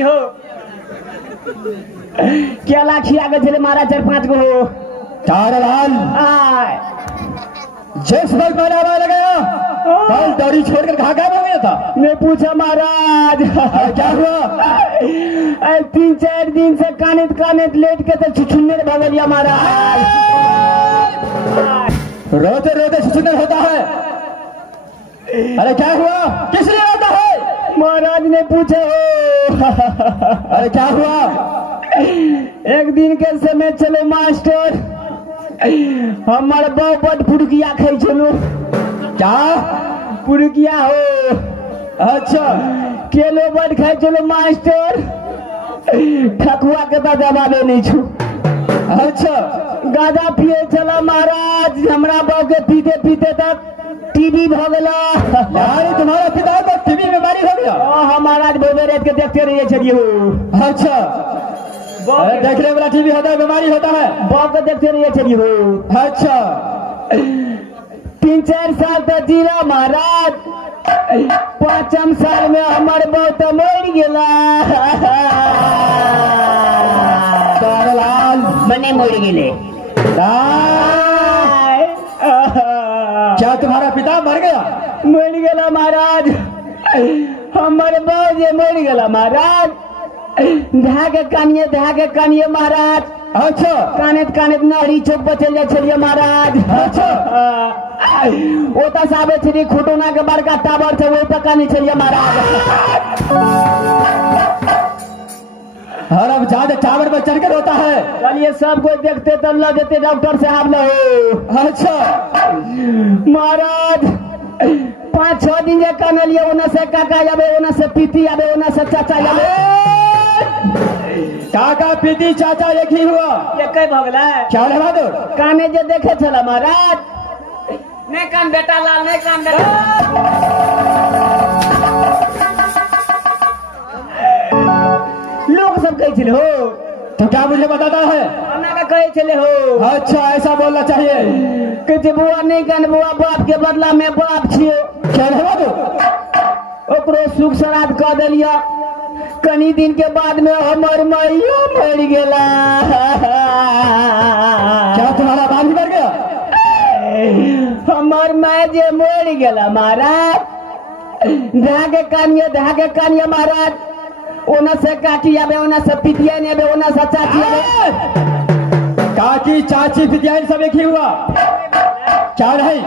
हो क्या लाखी आगे चले मारा 4-5 गो हो चारलाल जिस वक्त मैंने आवाज लगाया कल दौड़ी छोड़कर कहाँ गायब हो गया था। मैं पूछा महाराज क्या हुआ? 3-4 दिन से कानित लेट के तो छुछुन्ने भगलिया महाराज। रोते रोते छुछुन्ने होता है। अरे क्या हुआ? किस लिए रोता है? महाराज ने पूछे हो। अरे क्या हुआ? एक दिन के समय चलो मास्टर हमारे बहुत पुरकिया खाई चलो। क्या पुरकिया हो? अच्छा केलो बट खाई चलो मास्टर। ठकुआ के तो जवाबे नहीं छू। अच्छा गाजा पिए चला महाराज। हमरा बाबू के पीते पीते तक टीबी भ गला। यार तुम्हारा पिता को टीबी बीमारी हो गया? महाराज बोले रेत के देखते रहिए चलिए। अच्छा देखने वाला टीबी होता है, बीमारी होता है। बाप को देखते रहिए चलिए हो। अच्छा 3-4 साल तक जीला महाराज। 5म साल में हमारे बहुत मर गेला। चारलाल मने मर गेले। क्या तुम्हारा पिता मर गया? मर गेला महाराज। हमारे बहुत ये मर गेला महाराज। धागे कानिए महाराज। अच्छा कानित नाड़ी चौक पर चल जाए महाराज। अच्छा ओता साबे छे खुटोना के बड़का टावर थे वही पर कानी चलिए महाराज। हर अब ज्यादा टावर पर चढ़ कर होता है। चलिए सब कोई देखते तब लग देते डॉक्टर साहब लो। अच्छा महाराज 5-6 दिन जे कनलिए ओना से काका जाबे, ओना से पीती आबे, ओना से चाचा जाबे। काका पीती चाचा एक ही हुआ। एक ही भगला क्या रे बहादुर? काने जे देखे चला महाराज। नहीं कान बेटा लाल, नहीं कान बेटा। लोग सब कहे चले हो तो क्या मुझे बताता है? अन्ना का कहे चले हो। अच्छा ऐसा बोलना चाहिए कि बुआ नहीं कान बुआ बाप के बदला में बाप छियो। क्या रे बहादुर? ओकरो सुख श्राद्ध कर दिलिया। कनी दिन के बाद में हमर मैया मर गेला। क्या तुम्हारा बाप भी मर गया? हमार माँ जे मर गेला महाराज। धागे कानिए महाराज। ओना से काकी आबे, ओना से पितिया ने आबे, ओना से चाची आबे। काकी चाची पितिया सब एक ही हुआ। क्या रही?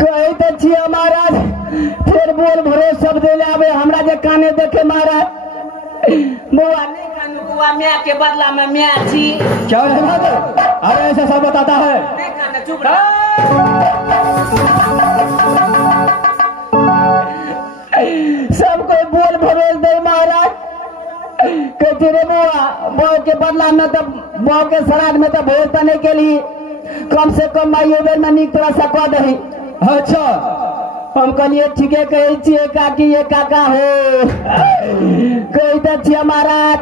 कही तो छिया महाराज। फिर बोल भरो सब दे आबे हमरा जे काने देखे महाराज। बुआ नहीं कानू बुआ मैं के बदला में मैं छी। क्या रे बहादुर? अरे ऐसा सब बताता है। नहीं काने चुप रह। सब कोई बोल भरोस दे महाराज। कहते रे बुआ के बदला में तो बुआ के श्राद्ध में तो भोज तने के लिए कम से कम माइयो बेर में नीक तरह से कह दही। अच्छा हम कहलिए ठीके कहे छिए काकी ये काका हो। कही तो छिए महाराज।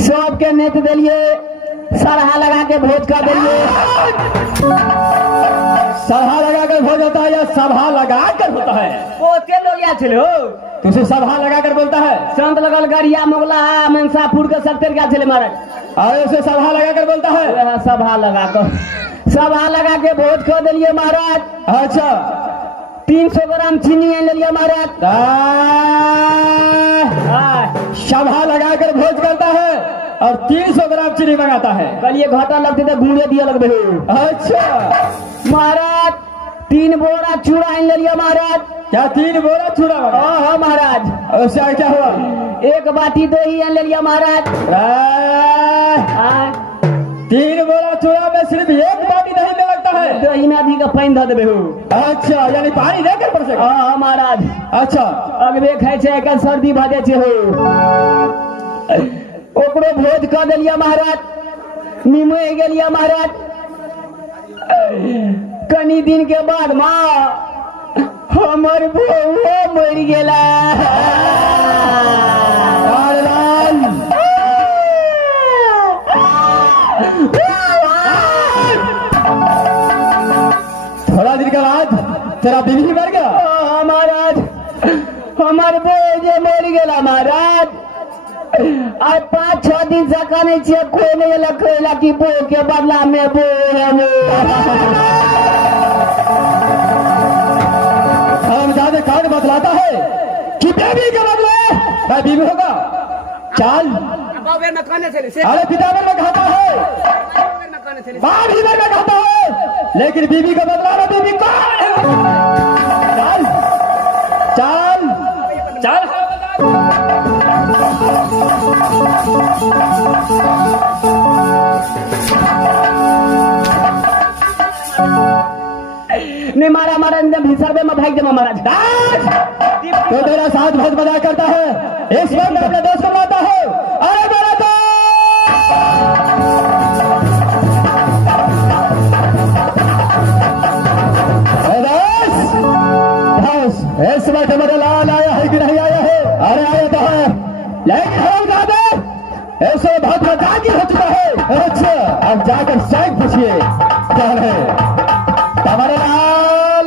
सबके नेत दिलिए, सरहा लगा के भोज कर दिलिए। सभा लगा कर भोज होता है या सभा लगा कर होता है? ओते लोग या चले हो। तुझे सभा लगा कर बोलता है? संत लगल गरिया मोगला मनसापुर के सब क्या चले महाराज। और उसे सभा लगा कर बोलता है? सभा लगा के भोज कर दिलिए महाराज। अच्छा 300 ग्राम चीनी ले लिया महाराज। सभा लगा कर भोज करता है और 300 ग्राम चीनी मंगाता है। कलिए घाटा लगते थे घूमे दिया लगते। अच्छा महाराज 3 बोरा चूड़ा ले लिया महाराज। क्या 3 बोरा चूड़ा? हाँ महाराज। उससे क्या हुआ? 1 बाटी दही ले लिया महाराज। 3 बोरा चूड़ा में सिर्फ 1 बाटी दही में लगता है। दही में अधिक पानी धर देबे हो। अच्छा यानी पानी देकर पड़ सके? हाँ महाराज। अच्छा अगबे खाए छे एक सर्दी भजे छे हो। ओकरो भोज कर दिलिया महाराज। निमो गेलिया महाराज। कनी दिन के बाद माँ हमर बउआ मर तेरा बीवी ही मर गया? महाराज हमारे बोझे मर गया महाराज। आज 5-6 दिन से कहने चाहिए कोई नहीं लखेला की बो के बदला में बो है वो। हम ज्यादा कार्ड बदलाता है कि बेबी के बदले मैं बीवी होगा। चाल अरे पितावर में कहता है, बाप ही में कहता है, लेकिन बीवी का बदला में बीवी का। चाल चाल चाल नहीं मारा मारा भीतर में भाग दे महाराज। तो मेरा साथ बहुत मजा करता है, इस वक्त अपने दोस्त को बुलाता है। अरे मेरा दोस्त इस वक्त मेरा लाल आया है कि नहीं आया है? अरे आया तो है, लेकिन हम ज्यादा ऐसे बहुत मजाकी हो चुका है। अच्छा अब जाकर शायद पूछिए क्या है हमारे लाल।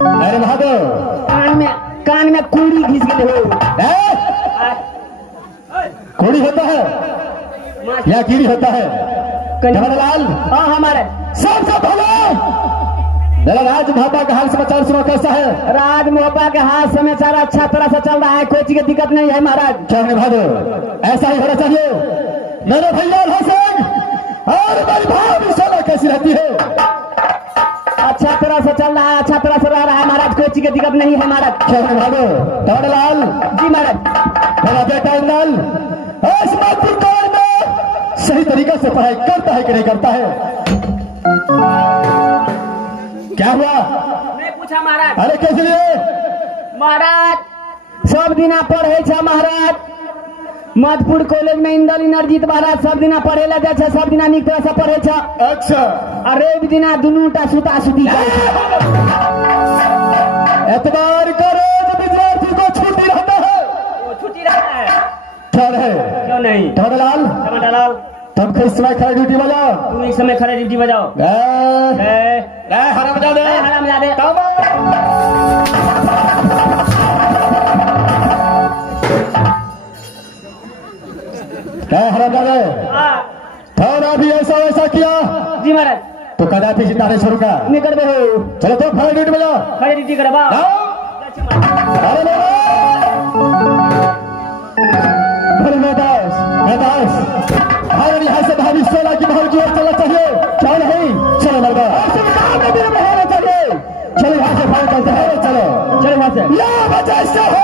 अरे बहादुर कान में कुड़ी घिस गए हो। कुड़ी होता है या कीड़ी होता है? हमारे लाल हाँ हमारे सबसे पहले जरा राज मोहब्बा का हाल समाचार सुनो, कैसा है? राज मोहब्बा के हाथ समाचार अच्छा तरह से चल रहा है, कोई चीज की दिक्कत नहीं है महाराज। क्या है बहादुर, ऐसा ही होना चाहिए। मेरे भैया हसन और मेरी भाभी सोना कैसी रहती है? अच्छा तरह से चल रहा है, अच्छा तरह से रह रहा है महाराज, कोई चीज की दिक्कत नहीं है महाराज। क्या है बहादुर? तुम्हारे लाल जी महाराज। मेरा बेटा इंदल आसमानपुर कॉलेज में सही तरीके से पढ़ाई करता है कि नहीं करता है? क्या हुआ? नहीं पूछा महाराज। अरे कैसे लिए? महाराज सब दिना पढ़े छा महाराज, मधुपुर कॉलेज में इंदल इनरजीत महाराज सब दिना पढ़े ला जाए, सब दिना निक तरह से पढ़े छा। अच्छा अरे दिना दुनूटा सुता सुती एतबार करो तो विद्यार्थी को छुट्टी रहता है। वो छुट्टी रहता है क्या है? क्यों नहीं? तुम्हारे लाल टमाटर लाल तुम किस समय खड़ा ड्यूटी बजाओ? तुम एक समय खड़े ड्यूटी बजाओ। हरा बजा दे, हरा बजा दे। हरा बजा दे। थोड़ा भी ऐसा वैसा किया जी महाराज तो कदापि जिंदा नहीं छोड़ूंगा। निकल बे हो, चलो तो खड़ा ड्यूटी बजाओ। खड़े ड्यूटी करवा। अरे हमारे यहाँ से भाभी सोना की बहुत जोर चलना चाहिए। क्या नहीं? चलो लड़का होना चाहिए। चलो यहाँ से भाई चलते हैं। चलो चलो यहाँ से या वजह से हो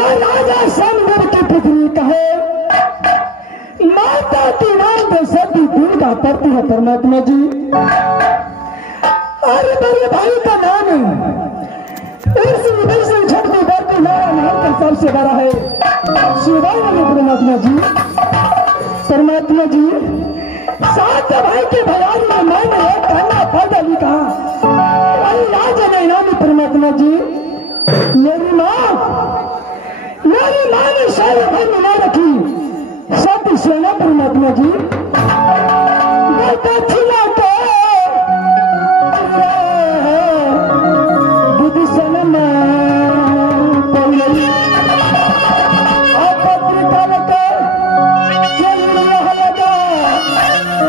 जो राजा सनगर की पुत्री कहे माता की नाम पे सभी दुर्गा पड़ती है परमात्मा जी। अरे मेरे भाई का नाम इस विधि से छठवी बढ़ती मेरा नाम का सबसे बड़ा है शिवाय परमात्मा जी। परमात्मा जी सात भाई के भयारी में मैंने एक कहना पढ़ा लिखा अरे राजा ने नाम परमात्मा जी। मेरी माँ ने सारे भाई मिला रखी सत्य सेना परमात्मा जी। छिला के बुद्धि सनम पौली पत्रिका के चल लगा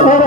और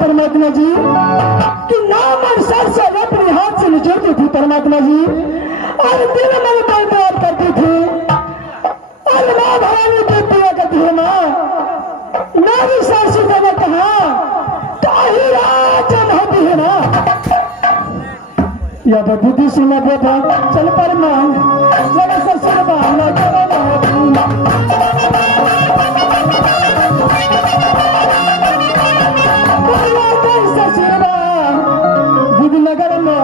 परमात्मा जी कि नाम और सर से अपने हाथ से निचोड़ती थी परमात्मा जी और दिन मन पर बात करती थी और माँ भवानी की पूजा करती है माँ नारी सासू ने कहा तो ही राजन होती है ना या तो बुद्धि सुना बेटा चल पर माँ मेरा ससुर बाला नगर में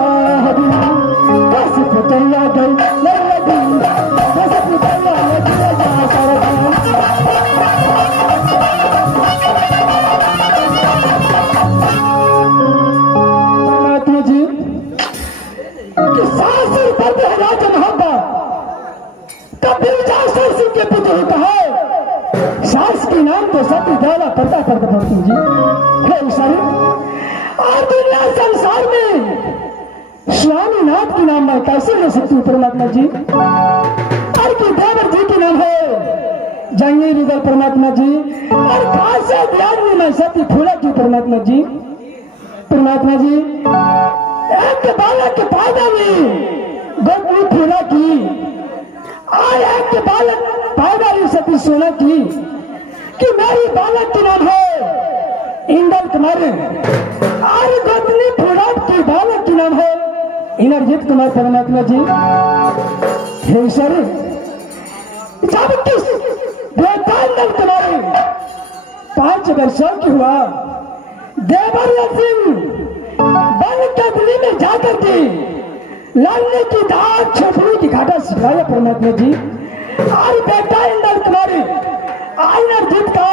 कैसे पुतैया गई कैसे पुतैया परमात्मा जी संसार में स्वामीनाथ की नाम मैं कैसे ले सकती हूँ परमात्मा जी। और की देवर जी की नाम है जंगी रुदल परमात्मा जी। और खासे ध्यान में मैं सती फूला की परमात्मा जी। परमात्मा जी एक बालक के पैदा में गोपी फूला की और एक बालक पैदा में सती सोना की कि मेरी बालक के नाम है इंदल कुमार और गोपनी फूला की बालक के नाम है इंद्रजीत कुमार परमात्मा जी। हे सर जब किस बेटा इंदल कुमार 5 वर्षों की हुआ देवरिया सिंह बन कदली में जाकर के लड़ने की दाग छोपने की घाटा सिखाया परमात्मा जी। और बेटा इंदल कुमार इंद्रजीत का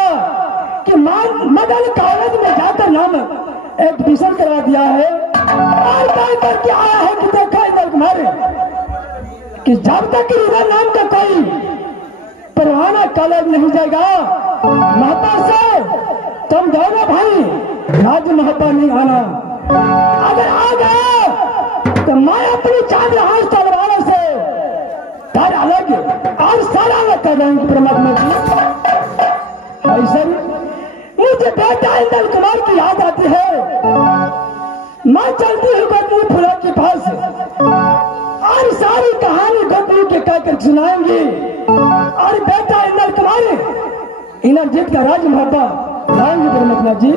कि मदन कॉलेज में जाकर नाम एडमिशन करवा दिया है। और कह करके आया है कि देखा इंदल कुमार कि जब तक इधर नाम का कोई परवाना कॉलेज नहीं जाएगा महता से तुम दोनों भाई राज महता नहीं आना। अगर आ गया तो मैं अपनी चांद हाथ तलवार से तार अलग और सारा अलग कर देंगे परमात्मा जी। ऐसा मुझे बेटा इंदल कुमार की याद आती है। मैं चलती हूँ गोपी फुला के पास और सारी कहानी गोपी के कहकर सुनाएंगी। और बेटा इंदल कुमार इंद्रजीत का राज महता लाएंगे परमात्मा जी।